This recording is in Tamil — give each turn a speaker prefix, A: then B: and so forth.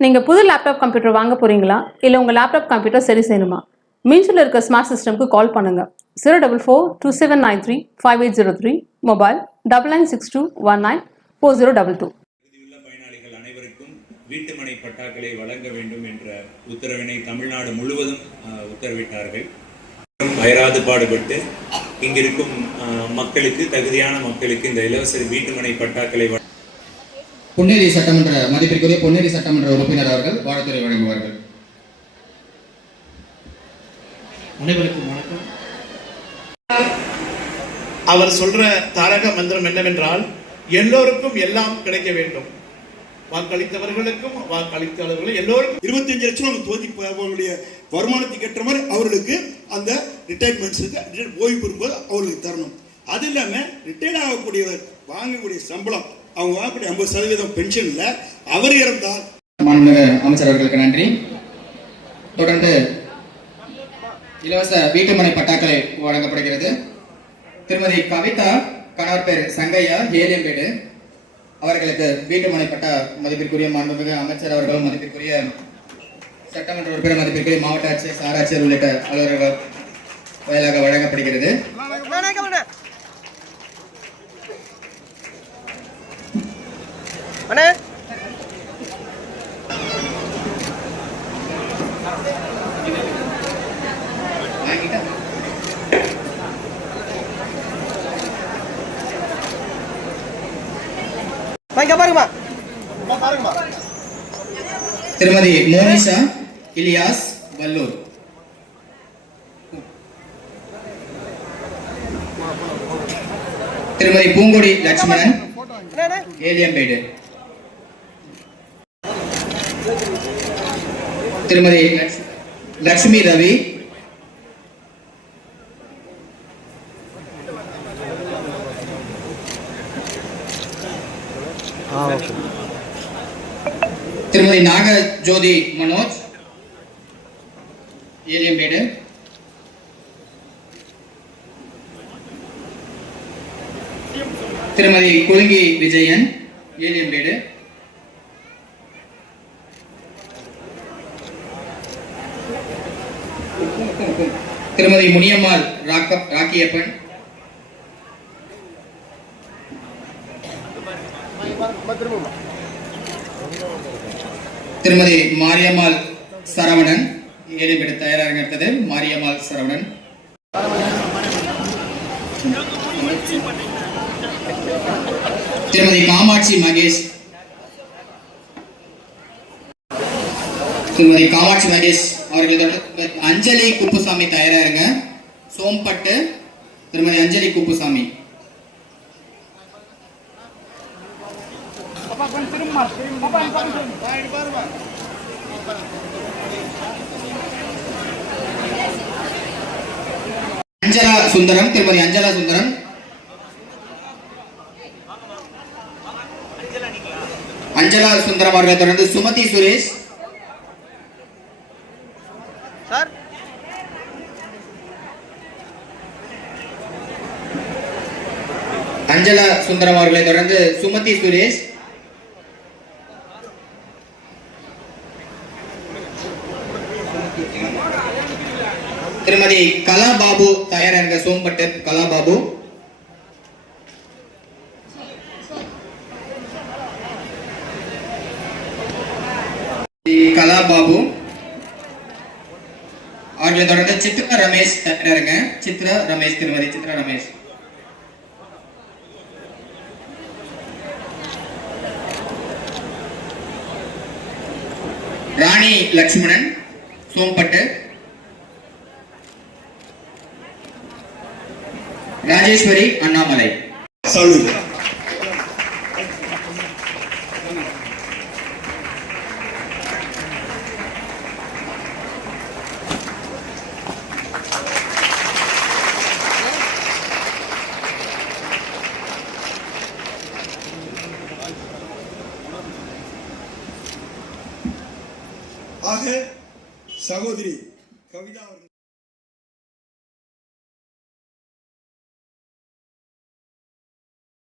A: நீங்கள் புது லேப்டாப் கம்ப்யூட்டர் வாங்க போகிறீங்களா இல்லை உங்கள் லேப்டாப் கம்ப்யூட்டர் சரி செய்யணுமா? மீன்ஸில் இருக்க ஸ்மார்ட் சிஸ்டம்க்கு கால் பண்ணுங்கள் zero double four two seven nine three five eight zero three mobile double nine six two one nine four zero double two
B: பயனாளிகள் அனைவருக்கும் வீட்டுமனை பட்டாக்களை வழங்க வேண்டும் என்ற உத்தரவினை தமிழ்நாடு முழுவதும் உத்தரவிட்டார்கள். அயராது பாடுபட்டு இங்கிருக்கும் மக்களுக்கு தகுதியான மக்களுக்கு இந்த இலவச வீட்டுமனை பட்டாக்களை
C: பொன்னேரி சட்டமன்ற மதிப்பிற்குரிய பொன்னேரி சட்டமன்ற உறுப்பினர் அவர்கள் வாழ்த்துறை வழங்குவார்கள்.
D: அனைவருக்கும் வணக்கம்.
E: அவர் சொல்ற தாரக மந்திரம் என்னவென்றால் எல்லோருக்கும் எல்லாம் கிடைக்க வேண்டும். வாக்களித்தவர்களுக்கும் வாக்களித்தவர்களும் எல்லோருக்கும்.
F: இருபத்தஞ்சு லட்சம் அவங்க தோதி அவர்களுடைய வருமானத்துக்கு ஏற்ற மாதிரி அவர்களுக்கு அந்த ரிட்டையர்மெண்ட்ஸுக்கு ஓய்வு பெறும்போது அவர்களுக்கு தரணும். அது இல்லாமல் ரிட்டையர்ட் ஆகக்கூடியவர் வாங்கக்கூடிய சம்பளம் அவங்க வாங்கக்கூடிய ஐம்பது சதவீதம் பென்ஷன்ல அவர் இறந்தால்
C: மாண்புமிகு அமைச்சர் அவர்களுக்கு நன்றி. தொடர்ந்து இலவச வீட்டுமனை பட்டாக்களை வழங்கப்படுகிறது. திருமதி கவிதா கணவர் பேர் சங்கையா ஏலியம்பேடு அவர்களுக்கு வீட்டுமனை பட்டா மதிப்பிற்குரிய மாண்புமிகு அமைச்சர் அவர்களும் மதிப்பிற்குரிய சட்டமன்ற உறுப்பினர் மதிப்பிற்குரிய மாவட்ட ஆட்சியர் சாராட்சியர் உள்ளிட்ட அலுவலர்கள் வாயிலாக வழங்கப்படுகிறது. திருமதி மோனிஷா இலியாஸ் வல்லூர். திருமதி பூங்கொடி லட்சுமணன் ஏலியம்பேடு. திருமதி லட்சுமி ரவி திருமதி நாக ஜோதி மனோஜ் ஏலியம்பேடு திருமதி குலுங்கி விஜயன் ஏலியம்பேடு திருமதி முனியம்மாள் ராக்கியப்பன் திருமதி மாரியம்மாள் சரவணன் ஏழிபெடு தயாராக இருக்கிறது. மாரியம்மாள் சரவணன். திருமதி காமாட்சி மகேஷ். திருமதி காமாட்சி மகேஷ் அவர்கள் அஞ்சலி குப்புசாமி தயாராக இருங்க. சோம்பட்டு திருமதி அஞ்சலி குப்புசாமி. அஞ்சலா சுந்தரம் திருமதி அஞ்சலா சுந்தரம். அஞ்சலா சுந்தரம் அவர்களை தொடர்ந்து சுமதி சுரேஷ். அஞ்சலா சுந்தரம் அவர்களை தொடர்ந்து சுமதி சுரேஷ். திருமதி கலாபாபு தயாராக சோம்பட்டு. கலாபாபு. கலாபாபு. அவர்களை தொடர்ந்து சித்ரா ரமேஷ் தயாராக சித்ரா ரமேஷ் திருமதி சித்ரா ரமேஷ். ராணி லட்சுமணன் சோம்பட்டு. ராஜேஸ்வரி அண்ணாமலை.
F: சலுகை ஆக சகோதரி கவிதா அவர்கள்.